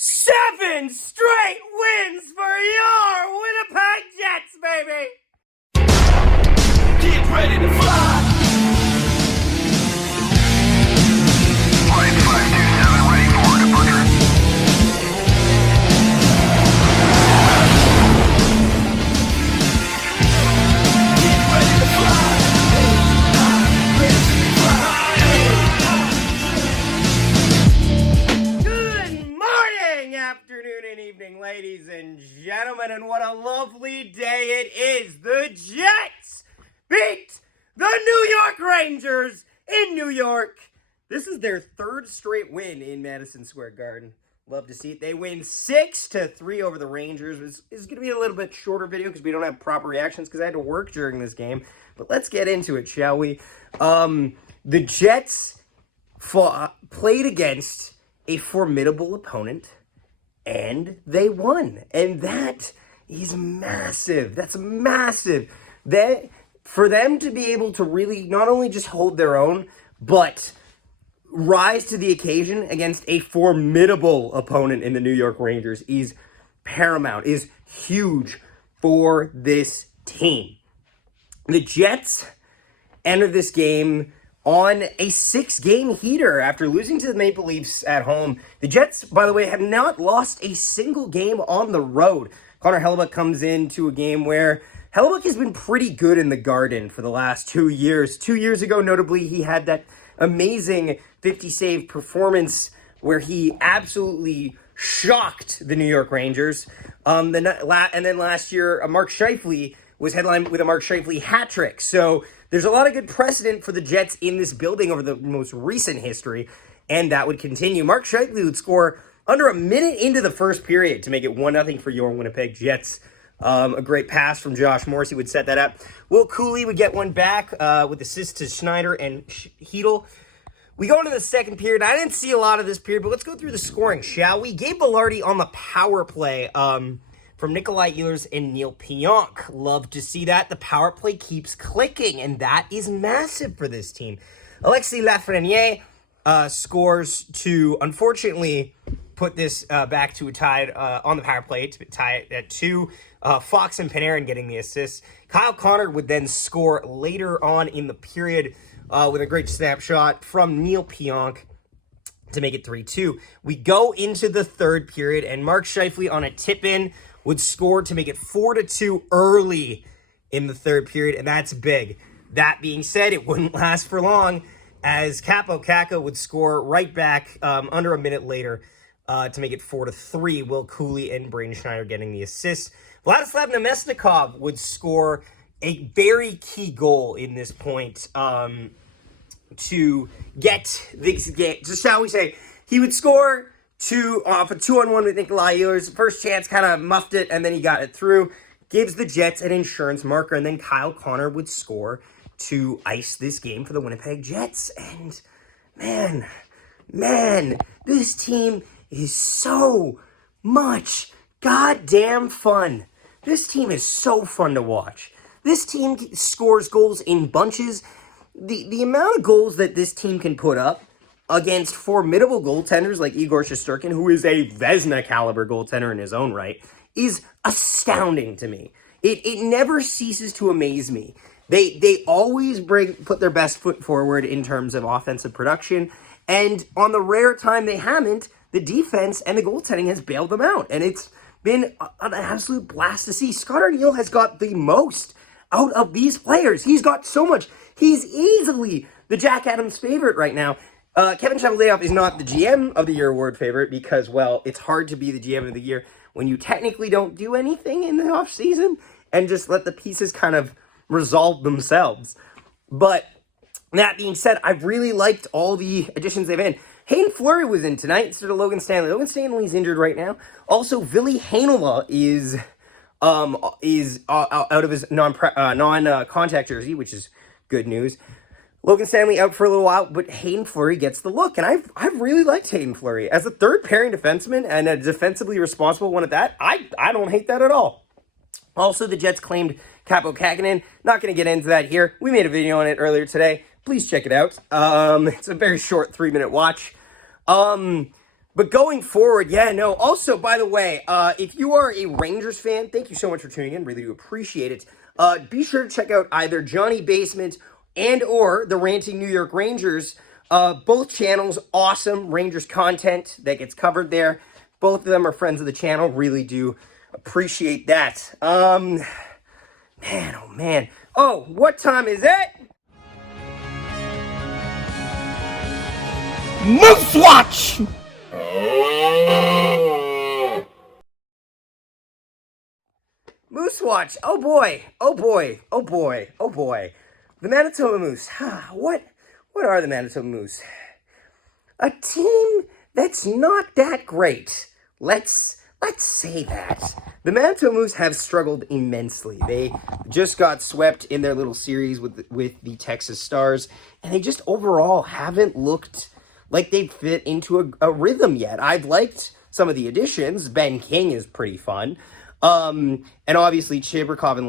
7 straight wins for your Winnipeg Jets, baby! Get ready to fly! 527 ready for departure. Get ready to fly! Afternoon and evening, ladies and gentlemen, and what a lovely day it is. The Jets beat the New York Rangers in New York. This is their third straight win in Madison Square Garden. Love to see it. They win 6-3 over the Rangers. It's going to be a little bit shorter video because we don't have proper reactions because I had to work during this game. But let's get into it, shall we? The Jets played against a formidable opponent, and they won. And that is massive. That's massive. For them to be able to really not only just hold their own, but rise to the occasion against a formidable opponent in the New York Rangers is paramount, is huge for this team. The Jets entered this game on a 6-game heater after losing to the Maple Leafs at home. The Jets, by the way, have not lost a single game on the road. Connor Hellebuyck comes into a game where Hellebuyck has been pretty good in the Garden for the last 2 years. 2 years ago, notably, he had that amazing 50-save performance where he absolutely shocked the New York Rangers. And then last year, Mark Scheifele was headlined with a Mark Scheifele hat trick. So there's a lot of good precedent for the Jets in this building over the most recent history, and that would continue. Mark Scheifele would score under a minute into the first period to make it 1-0 for your Winnipeg Jets. A great pass from Josh Morrissey would set that up. Will Cooley would get one back with assists to Schneider and Hedl. We go into the second period. I didn't see a lot of this period, but let's go through the scoring, shall we? Gabe Vilardi on the power play from Nikolai Ehlers and Neil Pionk. Love to see that. The power play keeps clicking, and that is massive for this team. Alexis Lafreniere scores to, unfortunately, put this back to a tie on the power play to tie it at 2. Fox and Panarin getting the assists. Kyle Connor would then score later on in the period with a great snapshot from Neil Pionk to make it 3-2. We go into the third period, and Mark Scheifele on a tip-in would score to make it 4-2 early in the third period, and that's big. That being said, it wouldn't last for long, as Capo Caca would score right back under a minute later to make it 4-3. Will Cooley and Braden Schneider getting the assists. Vladislav Namestnikov would score a very key goal in this point to get this game. Just shall we say, he would score off a 2-on-1 with Nikolai Ehlers. First chance kind of muffed it, and then he got it through. Gives the Jets an insurance marker, and then Kyle Connor would score to ice this game for the Winnipeg Jets. And man, this team is so much goddamn fun. This team is so fun to watch. This team scores goals in bunches. The amount of goals that this team can put up against formidable goaltenders like Igor Shesterkin, who is a Vezina caliber goaltender in his own right, is astounding to me. It never ceases to amaze me. They always put their best foot forward in terms of offensive production, and on the rare time they haven't, the defense and the goaltending has bailed them out, and it's been an absolute blast to see. Scott Arniel has got the most out of these players. He's got so much. He's easily the Jack Adams favorite right now. Kevin Cheveldayoff is not the GM of the Year award favorite because, well, it's hard to be the GM of the Year when you technically don't do anything in the offseason and just let the pieces kind of resolve themselves. But that being said, I've really liked all the additions they've in. Hayden Fleury was in tonight instead of Logan Stanley. Logan Stanley's injured right now. Also, Ville Heinola is out of his non-contact jersey, which is good news. Logan Stanley out for a little while, but Hayden Fleury gets the look, and I've really liked Hayden Fleury. As a third-pairing defenseman and a defensively responsible one at that, I don't hate that at all. Also, the Jets claimed Capo Kakinen. Not going to get into that here. We made a video on it earlier today. Please check it out. It's a very short 3-minute watch. But going forward, yeah, no. Also, by the way, if you are a Rangers fan, thank you so much for tuning in. Really do appreciate it. Be sure to check out either Johnny Basement and or the Ranting New York Rangers. Both channels, awesome Rangers content that gets covered there. Both of them are friends of the channel. Really do appreciate that. Man, oh man. Oh, what time is it? Moose Watch! Moose Watch. Oh boy. Oh boy. Oh boy. Oh boy. The Manitoba Moose. What are the Manitoba Moose? A team that's not that great. Let's say that. The Manitoba Moose have struggled immensely. They just got swept in their little series with the Texas Stars, and they just overall haven't looked like they fit into a rhythm yet. I've liked some of the additions. Ben King is pretty fun. And obviously Chibrikov and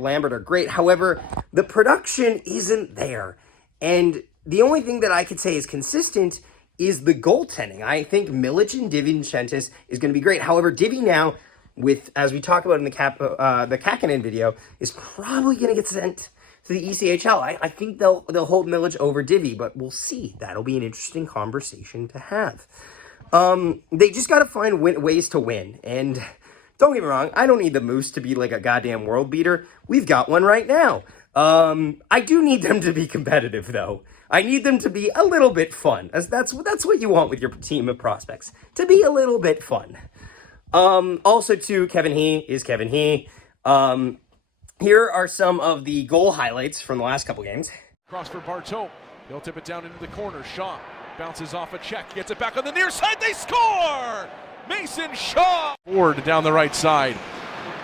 Lambert are great. However, the production isn't there. And the only thing that I could say is consistent is the goaltending. I think Milic and DiVincentis is going to be great. However, Divi now, with, as we talked about in the Kakkonen video, is probably going to get sent to the ECHL. I think they'll hold Milic over Divi, but we'll see. That'll be an interesting conversation to have. They just got to find ways to win. And don't get me wrong, I don't need the Moose to be like a goddamn world beater. We've got one right now. I do need them to be competitive, though. I need them to be a little bit fun. That's what you want with your team of prospects. To be a little bit fun. Also, too, Kevin He is Kevin He. Here are some of the goal highlights from the last couple games. Cross for Barteau. He'll tip it down into the corner. Shaw bounces off a check. Gets it back on the near side. They score! Mason Shaw! Forward down the right side.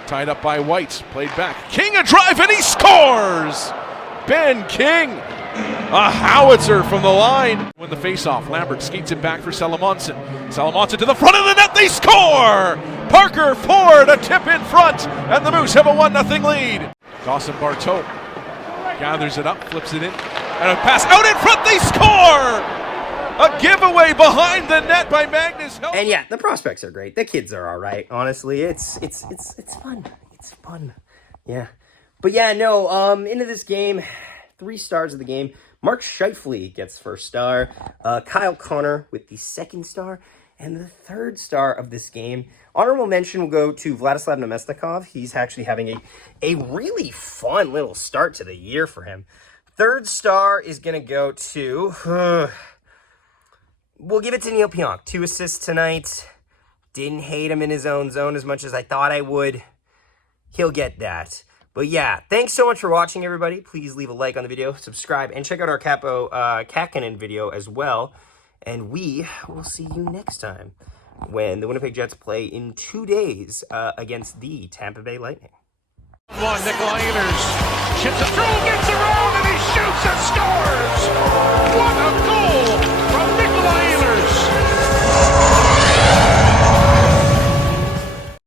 Tied up by White. Played back. King a drive and he scores! Ben King! A howitzer from the line. Win the faceoff. Lambert skates it back for Salamonson. Salamonson to the front of the net. They score! Parker Ford a tip in front, and the Moose have a 1-0 lead. Dawson Barteau gathers it up, flips it in, and a pass out in front. They score! A giveaway behind the net by Magnus. And yeah, the prospects are great. The kids are all right. Honestly, it's fun. It's fun. Yeah, but yeah, no. Into this game. 3 stars of the game. Mark Scheifele gets first star. Kyle Connor with the second star. And the third star of this game. Honorable mention will go to Vladislav Namestnikov. He's actually having a really fun little start to the year for him. Third star is going to go to... we'll give it to Neil Pionk. 2 assists tonight. Didn't hate him in his own zone as much as I thought I would. He'll get that. But yeah, thanks so much for watching, everybody. Please leave a like on the video, subscribe, and check out our Kakkonen video as well. And we will see you next time when the Winnipeg Jets play in 2 days against the Tampa Bay Lightning. Nikolai Ehlers chips it through, gets around, and he shoots and scores!